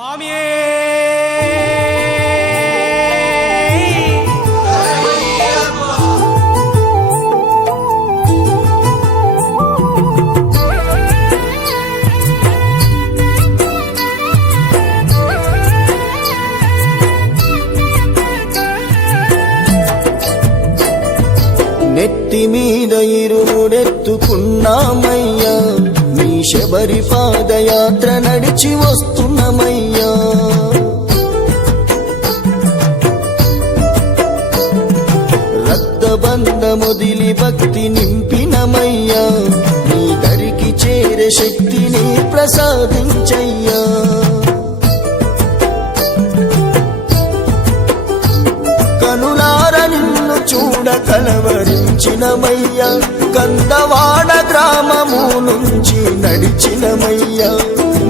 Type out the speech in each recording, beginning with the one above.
స్వామియే నెత్తి మీద ఇరుముడెత్తుకున్నామయ్యా, నీ శబరి పాదయాత్ర నడిచి వస్తున్నామయ్యా. రక్తబంధముదిలి భక్తి నింపినమయ్యా, నీ దరికి చేరే శక్తిని ప్రసాదించయ్యా. కనులార నిన్ను చూడ కలవరించినమయ్యా, కందవాడ గ్రామము నుంచి నడిచినమయ్యా.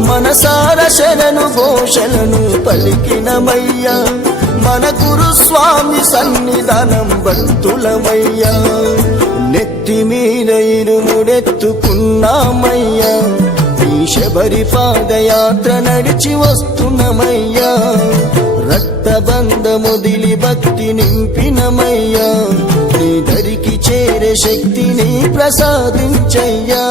మనసార శరణు ఘోషలను పలికినమయ్యా, మన గురుస్వామి సన్నిధానం భక్తులమయ్యా. నెత్తి మీద ఇరుముడెత్తుకున్నామయ్యా, ఈ శబరి పాదయాత్ర నడిచి వస్తున్నామయ్యా. రక్తబంధముదిలి భక్తి నింపినమయ్యా, నీ దరికి చేరే శక్తిని ప్రసాదించయ్యా.